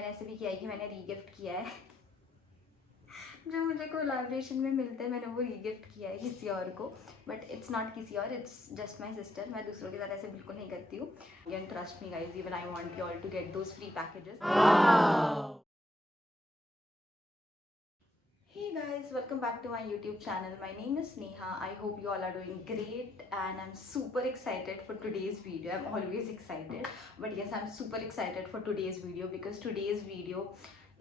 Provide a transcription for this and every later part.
मैंने ऐसे भी किया है कि मैंने रीगिफ्ट किया है जो मुझे कोलैबोरेशन में मिलते हैं मैंने वो रीगिफ्ट किया है किसी और को, बट इट्स नॉट किसी और, इट्स जस्ट माई सिस्टर। मैं दूसरों के साथ ऐसे बिल्कुल नहीं करती हूँ। And trust me guys, even I want you all to get those free packages. Hey guys, welcome back to my YouTube channel. My name is Neha. I hope you all are doing great and I'm super excited for today's video. I'm always excited, but yes, I'm super excited for today's video because today's video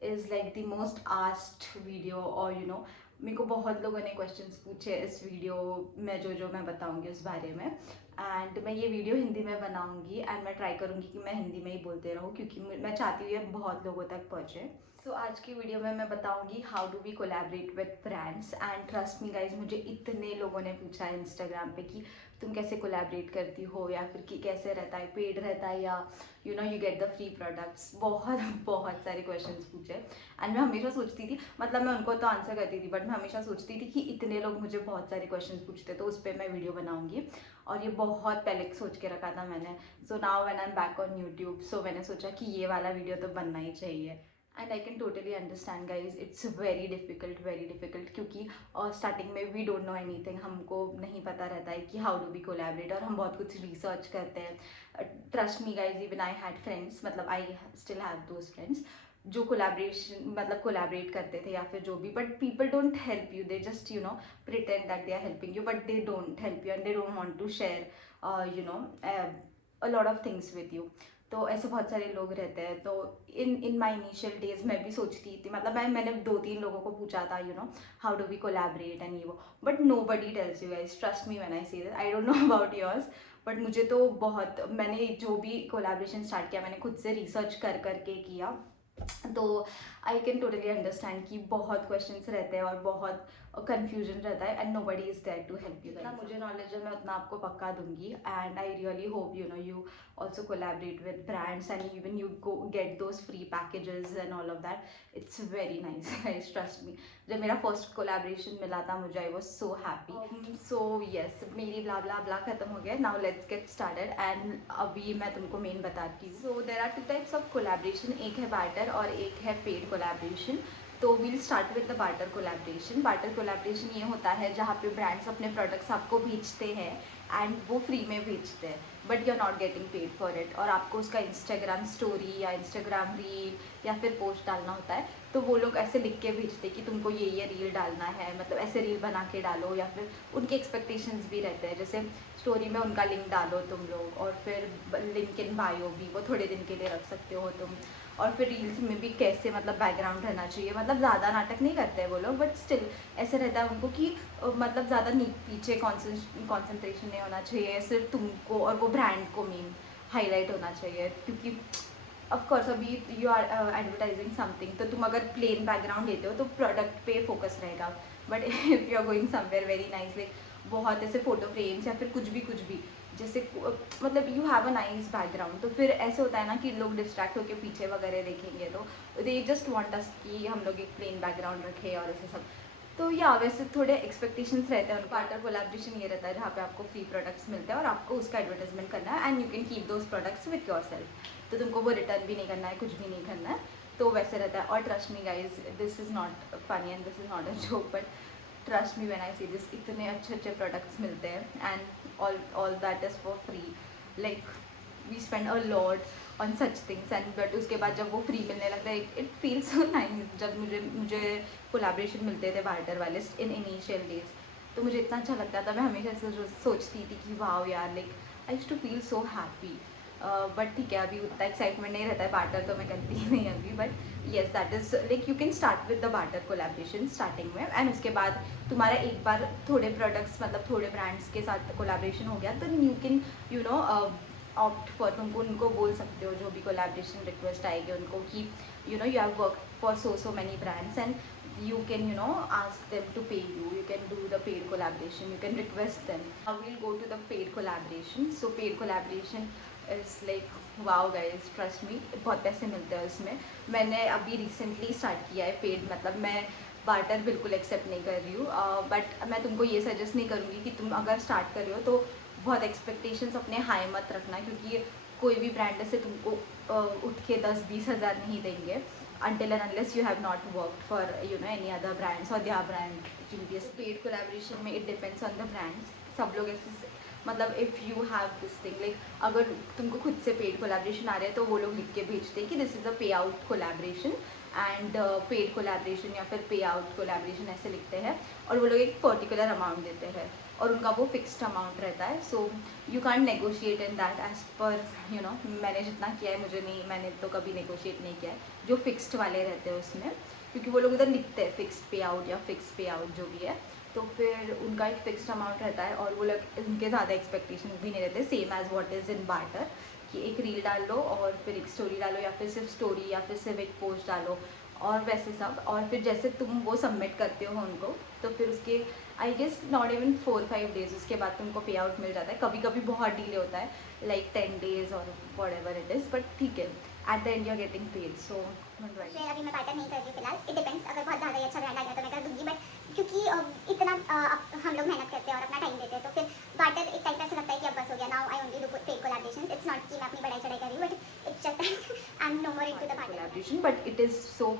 is like the most asked video, or you know, मेरे को बहुत लोगों ने questions पूछे इस video में जो मैं बताऊंगी उस बारे में। एंड मैं ये वीडियो हिंदी में बनाऊंगी एंड मैं ट्राई करूंगी कि मैं हिंदी में ही बोलते रहूँ क्योंकि मैं चाहती हूँ ये बहुत लोगों तक पहुँचे। सो आज की वीडियो में मैं बताऊंगी how do we collaborate with brands. And trust me guys, मुझे इतने लोगों ने पूछा है इंस्टाग्राम पे कि तुम कैसे कोलैबोरेट करती हो, या फिर कि कैसे रहता है, पेड रहता है या you know you get the free products. बहुत बहुत सारे क्वेश्चंस पूछे एंड मैं हमेशा सोचती थी, मतलब मैं उनको तो आंसर करती थी बट मैं हमेशा सोचती थी कि इतने लोग मुझे बहुत सारे क्वेश्चंस पूछते तो उस पर मैं वीडियो बनाऊंगी, और ये बहुत पहले सोच के रखा था मैंने। So now when I am back on YouTube, so मैंने सोचा कि ये वाला वीडियो तो बनना ही चाहिए। And I can totally understand guys, it's very difficult क्योंकि स्टार्टिंग में वी डोंट नो एनीथिंग, हमको नहीं पता रहता है कि हाउ डू वी कोलैबोरेट, और हम बहुत कुछ रिसर्च करते हैं। Trust me guys, even I had friends, मतलब I still have those friends जो कोलैबोरेशन मतलब कोलैबोरेट करते थे या फिर जो भी, but people don't help you, they just you know pretend that they are helping you but they don't help you and they don't want to share you know a lot of things with you. तो ऐसे बहुत सारे लोग रहते हैं। तो इन my initial days मैं भी सोचती थी, मतलब मैंने 2-3 लोगों को पूछा था you know how do we collaborate and ये वो, but nobody tells you guys, trust me when I say that. I don't know about yours, but मुझे तो बहुत, मैंने जो भी कोलैबोरेशन स्टार्ट किया मैंने खुद से रिसर्च कर करके किया। तो आई कैन टोटली अंडरस्टैंड कि बहुत क्वेश्चंस रहते हैं और बहुत कंफ्यूजन रहता है and nobody is there to help you. जितना मुझे नॉलेज है मैं उतना आपको पक्का दूंगी and I really hope you know you also collaborate with brands and even you go get those free packages and all of that. It's very nice guys, trust me. जब मेरा फर्स्ट कोलैबोरेशन मिला था मुझे, I was so happy. So yes, मेरी blah blah blah खत्म हो गया, now let's get started. And अभी मैं तुमको मेन बताती हूँ। So there are 2 types of collaboration, एक है बार्टर और एक है पेड कोलैबोरेशन। तो we'll start with the barter collaboration. Barter collaboration ये होता है जहाँ पे ब्रांड्स अपने प्रोडक्ट्स आपको भेजते हैं एंड वो फ्री में भेजते हैं but you are not getting paid for it, और आपको उसका इंस्टाग्राम स्टोरी या इंस्टाग्राम रील या फिर पोस्ट डालना होता है। तो वो लोग ऐसे लिख के भेजते कि तुमको ये रील डालना है, मतलब ऐसे रील बना के डालो, या फिर उनके एक्सपेक्टेशंस भी रहते हैं, जैसे स्टोरी में उनका लिंक डालो तुम लोग, और फिर लिंक इन बायो भी वो थोड़े दिन के लिए रख सकते हो तुम, और फिर रील्स में भी कैसे मतलब बैकग्राउंड रहना चाहिए, मतलब ज़्यादा नाटक नहीं करते हैं वो लोग बट स्टिल ऐसे रहता है उनको कि मतलब ज़्यादा पीछे कॉन्सेंट्रेशन नहीं होना चाहिए, सिर्फ तुमको और वो ब्रांड को मेन हाईलाइट होना चाहिए। क्योंकि ऑफ कोर्स अभी यू आर एडवर्टाइजिंग समथिंग, तो तुम अगर प्लेन बैकग्राउंड लेते हो तो प्रोडक्ट पे फोकस रहेगा, but if you are going somewhere very nice, like बहुत ऐसे फोटो फ्रेम्स या फिर कुछ भी जैसे मतलब you have a nice background, तो फिर ऐसे होता है ना कि लोग डिस्ट्रैक्ट होकर पीछे वगैरह देखेंगे, तो दे जस्ट वांट अस कि हम लोग एक प्लेन बैकग्राउंड रखें और ऐसे सब। तो या वैसे थोड़े एक्सपेक्टेशंस रहते हैं। पार्टनर कोलैबोरेशन ये रहता है जहाँ पे आपको फ्री प्रोडक्ट्स मिलते हैं और आपको उसका एडवर्टाइजमेंट करना है and you can keep those products with your self, तो तुमको वो रिटर्न भी नहीं करना है, कुछ भी नहीं करना है। तो वैसे रहता है। और trust me guys, this is not funny and this is not a joke, but trust me when I see this, इतने अच्छे प्रोडक्ट्स मिलते हैं and all that is for free, like we spend a lot on such things and but उसके बाद जब वो free मिलने लगता है इट फील्स सो नाइस। जब मुझे कोलैबोरेशन मिलते थे बार्टर वाले इन इनिशियल डेज, तो मुझे इतना अच्छा लगता था, मैं हमेशा से सोचती थी कि वाओ यार, like I used to feel so happy. But ठीक है, अभी उतना एक्साइटमेंट नहीं रहता है, बार्टर तो मैं करती ही नहीं अभी, but yes that is like you can start with the barter collaboration starting में, एंड उसके बाद तुम्हारा एक बार थोड़े प्रोडक्ट्स मतलब थोड़े ब्रांड्स के साथ कोलैबोरेशन हो गया तो you can you know opt for, तुमको उनको बोल सकते हो जो भी कोलैबोरेशन रिक्वेस्ट आएगी उनको कि you know you have work for so many brands and you can you know ask them to pay you can do the paid collaboration, you can request them. Now we'll go to the paid collaboration. So paid collaboration is like wow guys, trust me, बहुत पैसे मिलते हैं उसमें। मैंने अभी recently start किया है paid, मतलब मैं बार्टर बिल्कुल एक्सेप्ट नहीं कर रही हूँ, बट मैं तुमको ये सजेस्ट नहीं करूँगी कि तुम अगर स्टार्ट कर रहे हो तो बहुत एक्सपेक्टेशंस अपने हाई मत रखना, क्योंकि कोई भी ब्रांड से तुमको उठ के 10-20 हज़ार नहीं देंगे until and unless you have not worked for any other brands or their brand previous. Paid collaboration में it depends on the brands. सब लोग ऐसे मतलब if you have this thing like अगर तुमको खुद से पेड कोलैबोरेशन आ रहा है तो वो लोग लिख के भेजते हैं कि दिस इज़ अ पे out collaboration and paid collaboration या फिर पे आउट कोलैबोरेशन ऐसे लिखते हैं और वो लोग एक पर्टिकुलर अमाउंट देते हैं और उनका वो फिक्स्ड अमाउंट रहता है. So you can't negotiate in that as पर मैंने जितना किया है मुझे नहीं, मैंने तो कभी नेगोशिएट नहीं किया है जो फिक्स्ड वाले रहते हैं उसमें, क्योंकि वो लोग उधर लिखते हैं फिक्स्ड पे आउट या फिक्स पे आउट जो भी है. तो फिर उनका एक फिक्स्ड अमाउंट रहता है और वो लोग उनके ज़्यादा एक्सपेक्टेशन भी नहीं रहते, same as what is in barter कि एक रील डाल लो और फिर एक स्टोरी डालो या फिर सिर्फ स्टोरी या फिर सिर्फ एक पोस्ट डालो और वैसे सब. और फिर जैसे तुम वो सबमिट करते हो उनको तो फिर उसके I guess not even 4-5 days उसके बाद तुमको पे आउट मिल जाता है. कभी कभी बहुत डिले होता है लाइक 10 days और whatever it is, but ठीक है at the end you are getting paid. So अभी मैं बार्टर नहीं कर रही फिलहाल, इट डिपेंड्स. अगर बहुत ज़्यादा ही अच्छा ब्रांड आ गया तो मैं कर दूँगी, बट क्योंकि इतना हम लोग मेहनत करते हैं और अपना टाइम देते हैं तो फिर बार्टर एक टाइप ऐसा लगता है कि अब बस हो गया. Now I only do paid collaborations. It's not कि मैं अपनी बढ़ाई चढ़ाई कर रही हूँ, but it's just I am no more into the barter collaboration, but it is so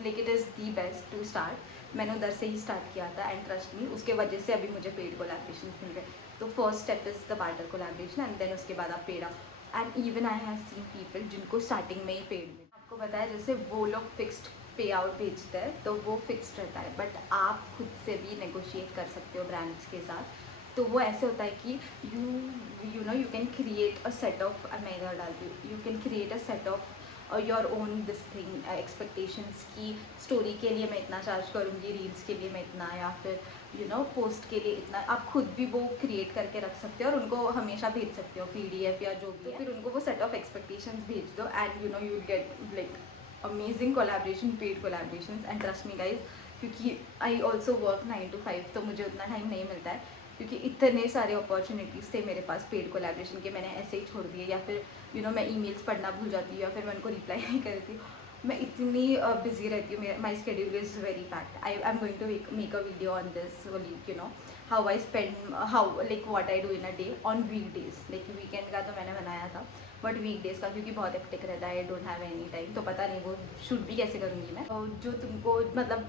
like it is the best to start. मैंने उधर से ही स्टार्ट किया था एंड ट्रस्ट मी उसके वजह से अभी मुझे पेड कोलैबोरेशन मिल गए. तो first step is the barter collaboration and then उसके बाद आप paid out. And even I have seen people जिनको स्टार्टिंग में ही पेड में आपको बताया जैसे वो लोग फिक्स्ड पे आउट भेजते हैं तो वो फिक्स्ड रहता है, बट आप खुद से भी नेगोशिएट कर सकते हो ब्रांड्स के साथ. तो वो ऐसे होता है कि you know you can create a set of मैं इधर डालती हूँ, you can create a set of your own this thing expectations की स्टोरी के लिए मैं इतना चार्ज करूँगी, रील्स के लिए मैं इतना, या फिर पोस्ट के लिए इतना. आप खुद भी वो क्रिएट करके रख सकते हो और उनको हमेशा भेज सकते हो PDF या जो भी. तो फिर उनको वो सेट ऑफ एक्सपेक्टेशंस भेज दो and you get like amazing collaboration, paid collaborations. And trust me guys, क्योंकि आई ऑल्सो वर्क 9 to 5 तो मुझे उतना टाइम नहीं मिलता है क्योंकि इतने सारे अपॉर्चुनिटीज़ थे मेरे पास पेड कोलैबोरेशन के, मैंने ऐसे ही छोड़ दिए या फिर मैं ईमेल्स पढ़ना भूल जाती हूँ या फिर मैं उनको रिप्लाई नहीं करती. मैं इतनी बिजी रहती हूँ, my schedule is very packed. I am going to make a video on this how I spend how like what I do in a day on weekdays. Like weekend का तो मैंने बनाया था बट वीकडेज़ का क्योंकि बहुत एक्टिक रहता है, I don't have any time, तो पता नहीं वो शूट भी कैसे करूँगी मैं. जो तुमको मतलब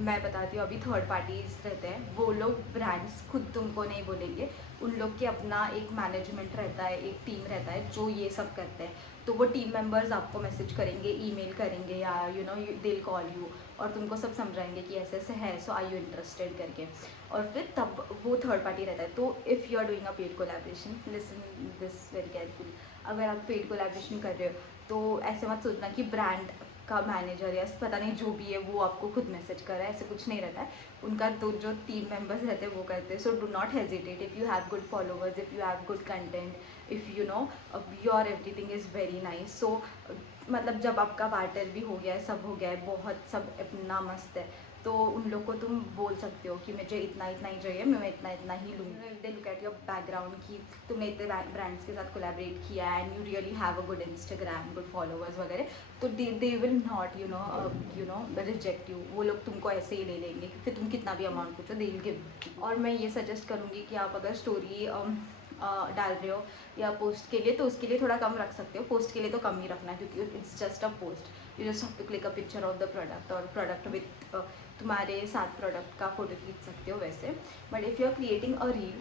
मैं बताती हूँ अभी थर्ड पार्टीज रहते हैं वो लोग ब्रांड्स खुद तुमको नहीं बोलेंगे, उन लोग के अपना एक मैनेजमेंट रहता है, एक टीम रहता है जो ये सब करते हैं. तो वो टीम मेंबर्स आपको मैसेज करेंगे, ईमेल करेंगे या दिल कॉल यू और तुमको सब समझाएंगे कि ऐसे ऐसे है, सो आई यू इंटरेस्टेड करके. और फिर तब वो थर्ड पार्टी रहता है. तो if you are doing a paid collaboration, listen this very careful. अगर आप पेड कोलैबोरेशन कर रहे हो तो ऐसे मत सोचना कि ब्रांड का मैनेजर या पता नहीं जो भी है वो आपको खुद मैसेज कर रहा है, ऐसे कुछ नहीं रहता है. उनका तो जो टीम मेंबर्स रहते हैं वो करते हैं. So do not hesitate if you have good followers, if you have good content, if your everything is very nice. So मतलब जब आपका बार्टर भी हो गया है, सब हो गया है, बहुत सब इतना मस्त है, तो उन लोग को तुम बोल सकते हो कि मुझे इतना इतना ही चाहिए, मैं इतना ही लूँगी. They look at your background कि तुमने इतने ब्रांड्स के साथ कोलैबोरेट किया है and you really have a good Instagram, good followers वगैरह, तो they will not reject you. वो लोग तुमको ऐसे ही ले लेंगे, फिर तुम कितना भी अमाउंट पूछो दे विल गिव. और मैं ये सजेस्ट करूँगी कि आप अगर स्टोरी डाल रहे हो या पोस्ट के लिए तो उसके लिए थोड़ा कम रख सकते हो. पोस्ट के लिए तो कम ही रखना है क्योंकि it's just a post. You just have to click a picture of the product और प्रोडक्ट विथ तुम्हारे साथ प्रोडक्ट का फोटो खींच सकते हो वैसे. But if you are creating a reel,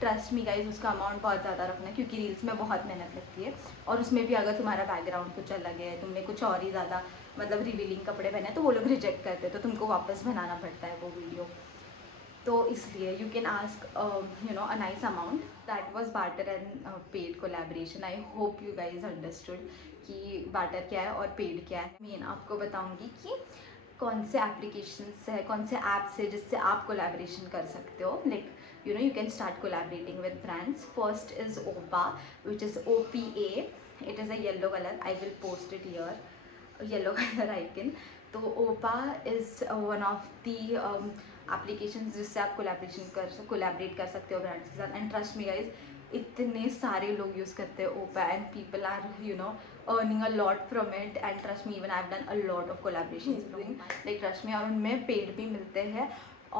trust me guys, उसका अमाउंट बहुत ज़्यादा रखना है क्योंकि रील्स में बहुत मेहनत लगती है. और उसमें भी अगर तुम्हारा बैकग्राउंड कुछ अलग है, तुमने कुछ और ही ज़्यादा मतलब रिवीलिंग कपड़े पहने तो वो लोग रिजेक्ट करते हैं, तो तुमको वापस बनाना पड़ता है वो वीडियो. तो इसलिए you can ask a nice amount. That was barter and paid collaboration. I hope you guys understood कि बार्टर क्या है और पेड क्या है. मैं आपको बताऊंगी कि कौन से एप्लीकेशंस है, कौन से ऐप्स है जिससे आप कोलैबोरेशन कर सकते हो. Like you can start collaborating with brands. First is OPA, which is OPA. It is a yellow color. I will post it here. Yellow color icon. तो OPA is one of the applications जिससे आप collaborate कर सकते हो brands के साथ. And trust me guys, इतने सारे लोग यूज़ करते हैं OPA and people are earning a lot from it. And trust me, even I've done a lot of collaborations from like trust me. और उनमें पेड भी मिलते हैं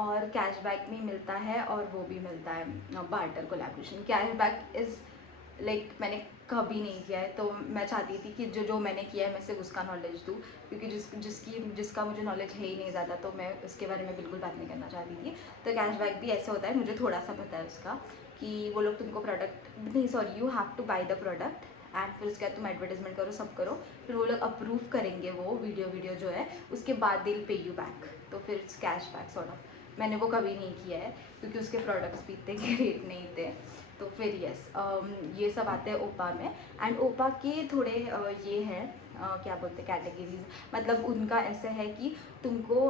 और कैशबैक भी मिलता है और वो भी मिलता है barter collaboration. Cashback is like मैंने कभी नहीं किया है, तो मैं चाहती थी कि जो मैंने किया है मैं सिर्फ उसका नॉलेज दूँ, क्योंकि जिसका मुझे नॉलेज है ही नहीं ज़्यादा, तो मैं उसके बारे में बिल्कुल बात नहीं करना चाहती थी। तो कैशबैक भी ऐसे होता है, मुझे थोड़ा सा पता है उसका, कि वो लोग तुमको प्रोडक्ट नहीं, sorry, you have to buy the product and फिर उसके बाद तुम एडवर्टाइजमेंट करो, सब करो, फिर वो लोग अप्रूव करेंगे वो वीडियो जो है, उसके बाद दिल पे यू बैक, तो फिर कैशबैक सॉर्ट ऑफ। मैंने वो कभी नहीं किया है क्योंकि उसके प्रोडक्ट्स भी इतने ग्रेट नहीं थे। तो फिर यस, ये सब आते हैं ओपा में। एंड ओपा के थोड़े ये हैं, क्या बोलते हैं, कैटेगरीज, मतलब उनका ऐसा है कि तुमको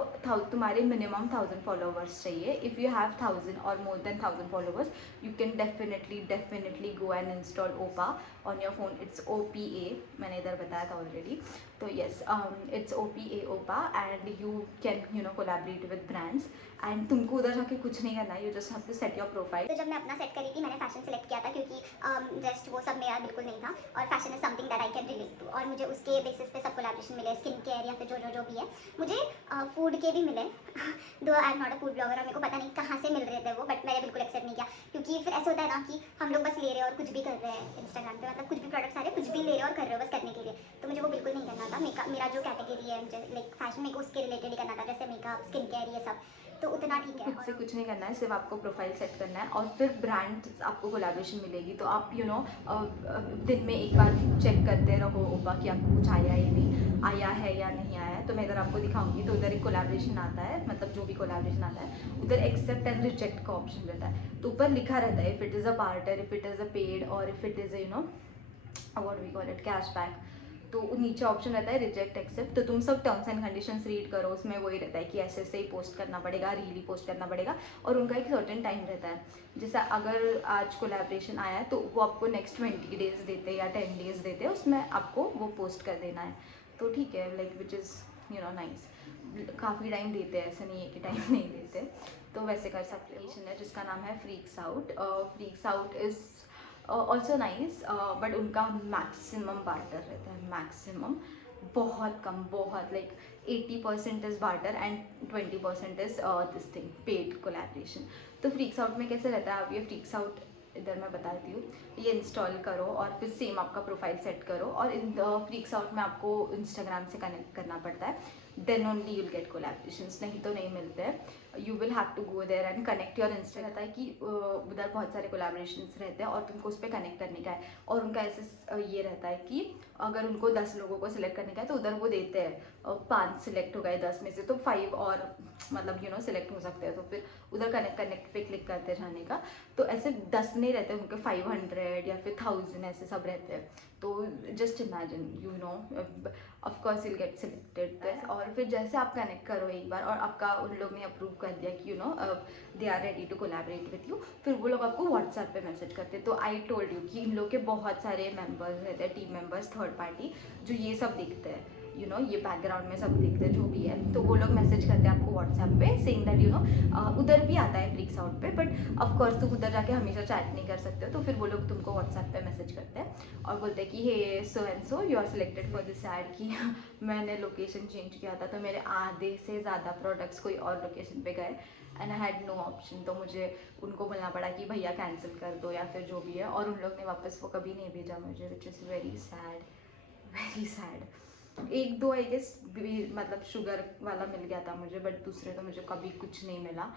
तुम्हारे मिनिमम 1000 फॉलोवर्स चाहिए। इफ़ यू हैव 1000 और more than 1000 followers, you can definitely go and install OPA on your phone. It's OPA, मैंने इधर बताया था ऑलरेडी। तो yes, it's OPA OPA, and you can collaborate with brands. And तुमको उधर जाके कुछ नहीं करना है, you just have to set your profile. तो जब मैं अपना सेट करी थी, मैंने फैशन सेलेक्ट किया था क्योंकि जस्ट वो सब मेरा बिल्कुल नहीं था, और fashion is something that I can relate to, और मुझे उसके बेसिस पे सब कोलैबोरेशन मिले, स्किन केयर या फिर जो भी है। मुझे फूड के भी मिले दो I am not a food blogger, और मेरे को पता नहीं कहाँ से मिल रहे थे वो, बट मैंने बिल्कुल एक्सेप्ट नहीं किया, क्योंकि फिर ऐसा होता है ना कि हम लोग बस ले रहे हैं और कुछ भी कर रहे हैं इंस्टाग्राम पे, मतलब कुछ भी प्रोडक्ट्स आ रहे हैं, कुछ भी ले रहे हैं और कर रहे हो बस करने के लिए। तो मुझे वो बिल्कुल नहीं करना था। मेरा जो कैटेगरी है, मुझे लाइक फैशन, मेरे को उसके रिलेटेड ही करना था, जैसे मेकअप, स्किन केयर, ये सब। तो उतना ठीक है। खुद से कुछ नहीं करना है, सिर्फ आपको प्रोफाइल सेट करना है, और फिर ब्रांड आपको कोलैबोरेशन मिलेगी। तो आप दिन में एक बार चेक करते रहो ओपा कि आपको कुछ आया या नहीं आया है या नहीं आया है। तो मैं इधर आपको दिखाऊंगी, तो उधर एक कोलैबोरेशन आता है, मतलब जो भी कोलैबोरेशन आता है उधर एक्सेप्ट एंड रिजेक्ट का ऑप्शन रहता है। तो ऊपर लिखा रहता है if it is a barter, if it is a paid, और if it is what we call it, cashback. तो नीचे ऑप्शन रहता है रिजेक्ट एक्सेप्ट। तो तुम सब टर्म्स एंड कंडीशंस रीड करो, उसमें वही रहता है कि ऐसे ही पोस्ट करना पड़ेगा, रील ही पोस्ट करना पड़ेगा, और उनका एक सर्टेन टाइम रहता है। जैसा अगर आज कोलैबोरेशन आया है तो वो आपको नेक्स्ट 20 डेज देते हैं या 10 डेज देते हैं, उसमें आपको वो पोस्ट कर देना है। तो ठीक है, लाइक विच इज़ नाइस। काफ़ी टाइम देते हैं, ऐसा नहीं है कि टाइम नहीं देते। तो वैसे कर सकते है जिसका नाम है freaks out. Freaks out is also nice, but उनका मैक्सिमम बार्टर रहता है, मैक्सिमम, बहुत कम, बहुत like 80% is barter and 20% is this thing paid collaboration. तो फ्रीक्स आउट में कैसे रहता है, आप ये फ्रीक्स आउट इधर मैं बताती हूँ, ये इंस्टॉल करो और फिर सेम आपका प्रोफाइल सेट करो, और इन फ्रीक्स आउट में आपको इंस्टाग्राम से कनेक्ट करना पड़ता है, then only you'll get collaborations, नहीं तो नहीं मिलते हैं। You will have to go there and connect your Insta. रहता है कि उधर बहुत सारे कोलैबोरेशंस रहते हैं और तुमको उस पर कनेक्ट करने का है, और उनका ऐसे ये रहता है कि अगर उनको 10 लोगों को सिलेक्ट करने का है तो उधर वो देते हैं 5 सिलेक्ट हो गए 10 में से, तो 5 और मतलब सिलेक्ट हो सकते हैं। तो फिर उधर कनेक्ट पे क्लिक करते जाने का। तो ऐसे 10 नहीं रहते उनके, 500 या फिर 1000 ऐसे सब रहते हैं। तो just imagine of course will get selected. और फिर जैसे आप कनेक्ट करो एक बार और आपका उन लोग ने अप्रूव कर दिया कि they are ready to collaborate with you, फिर वो लोग आपको व्हाट्सएप पे मैसेज करते हैं। तो आई टोल्ड यू कि इन लोग के बहुत सारे मेंबर्स रहते हैं, टीम मेंबर्स, थर्ड पार्टी, जो ये सब देखते हैं, ये बैकग्राउंड में सब देखते हैं जो भी है। तो वो लोग मैसेज करते हैं आपको व्हाट्सएप पे सेइंग दैट उधर भी आता है फ्रीक्स आउट पे, बट ऑफकोर्स तुम उधर जाके हमेशा चैट नहीं कर सकते हो। तो फिर वो लोग तुमको व्हाट्सएप पे मैसेज करते हैं और बोलते हैं कि hey so and so you are selected for this ad. कि मैंने लोकेशन चेंज किया था, तो मेरे आधे से ज़्यादा प्रोडक्ट्स कोई और लोकेशन पे गए and I had no option. तो मुझे उनको बोलना पड़ा कि भैया कैंसिल कर दो या फिर जो भी है, और उन लोग ने वापस वो कभी नहीं भेजा मुझे, which is very sad, very sad. एक दो आई गेस मतलब शुगर वाला मिल गया था मुझे, बट दूसरे तो मुझे कभी कुछ नहीं मिला।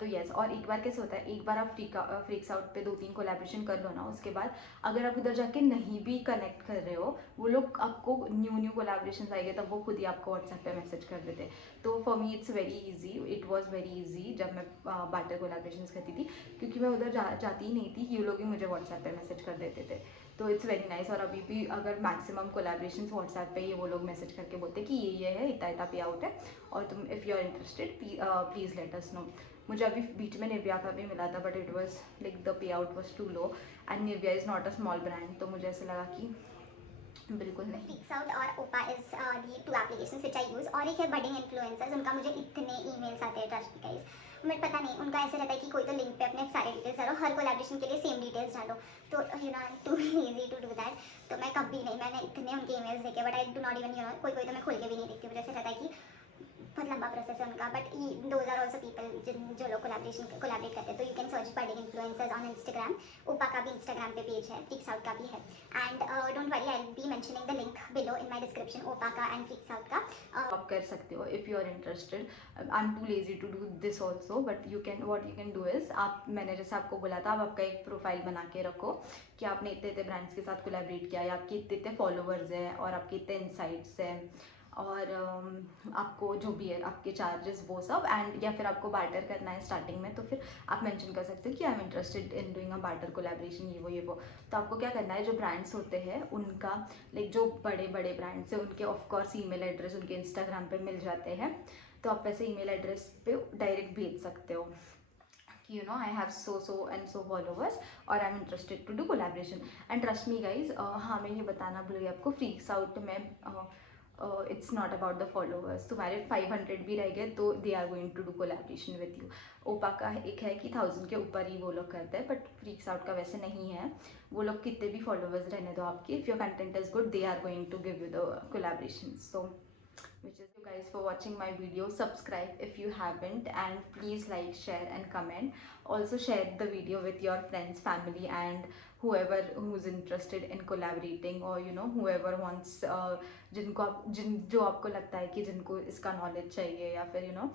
तो यस, और एक बार कैसे होता है, एक बार आप फ्रीक्स आउट पे 2-3 कोलैबोरेशन कर लो ना, उसके बाद अगर आप उधर जाके नहीं भी कनेक्ट कर रहे हो, वो लोग आपको न्यू कोलैबोरेशन आएंगे तब वो खुद ही आपको व्हाट्सएप पे मैसेज कर देते। तो for me it's very easy, it was very easy जब मैं बार्टर कोलैबोरेशन करती थी, क्योंकि मैं उधर जाती ही नहीं थी, ये लोग ही मुझे व्हाट्सएप पे मैसेज कर देते थे। तो इट्स वेरी नाइस। और अभी भी अगर मैक्सिमम कोलैबोरेशंस व्हाट्सएप पे ही वो लोग मैसेज करके बोलते हैं कि ये है, इतना पे आउट है, और तुम if you are interested please let us know. मुझे अभी बीच में निविया का भी मिला था, but it was like the pay out was too low, and Nivea is not a small brand, तो मुझे ऐसा लगा कि बिल्कुल नहीं। फ्रीक्स आउट और OPA is the 2 applications which I use. और एक है बडिंग इन्फ्लुएंसर्स, उनका मुझे इतने ईमेल्स आते हैं, ट्रस्ट गाइस, बट पता नहीं उनका ऐसे रहता है कि कोई तो लिंक पे अपने सारे डिटेल्स डालो, हर कोलैबोरेशन के लिए सेम डिटेल्स डालो। तो too easy to do that. तो मैं कभी नहीं, मैंने इतने उनके ईमेल्स देखे, but I do not even कोई कोई तो मैं खोल के भी नहीं देखती, मुझे ऐसे रहता है कि बहुत लंबा प्रोसेस है उनका, but those are also people जो लोग कोलैबोरेट करते हैं. तो you can search budding influencers on Instagram. OPA का भी इंस्टाग्राम पे पेज है, फ्रीक्स आउट का भी है. And don't worry, I will be mentioning the link below in my description, OPA का एंड फ्रीक्स आउट का. आप कर सकते हो if you are interested. I am too lazy to do this also, but you can, what you can do is, आप, मैंने जैसे आपको बोला था, आप आपका एक प्रोफाइल बना के रखो कि आपने इतने इतने ब्रांड्स के साथ कोलैबोरेट किया, या आपके इतने इतने फॉलोअर्स हैं और आपके इतने इंसाइट्स हैं, और आपको जो भी है आपके चार्जेस वो सब, एंड या फिर आपको बार्टर करना है स्टार्टिंग में, तो फिर आप मेंशन कर सकते हो कि आई am interested in doing a barter collaboration, ये वो. तो आपको क्या करना है, जो ब्रांड्स होते हैं उनका, लाइक जो बड़े बड़े ब्रांड्स हैं उनके ऑफकोर्स ईमेल एड्रेस उनके इंस्टाग्राम पे मिल जाते हैं. तो आप वैसे ईमेल एड्रेस पे डायरेक्ट भेज सकते हो कि you know I have so and so followers और I am interested to do collaboration. And trust me guys, हाँ मैं ये बताना भूल गई आपको, फ्रीक्स आउट में it's not about the followers. तुम्हारे 500 भी रह गए तो they are going to do collaboration with you. OPA का एक है कि 1000 के ऊपर ही वो लोग करते हैं, बट फ्रीक्स आउट का वैसे नहीं है. वो लोग कितने भी फॉलोअर्स रहने दो आपकी, if your content is good they are going to give you the collaboration. So which is you guys for watching my video. Subscribe if you haven't, and please like, share and comment. Also share the video with your friends, family and whoever who's interested in collaborating, or you know whoever wants जो आपको लगता है कि जिनको इसका knowledge चाहिए, या फिर you know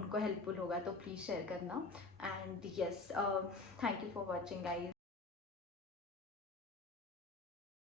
उनको हेल्पफुल होगा, तो प्लीज़ शेयर करना. And yes, thank you for watching guys.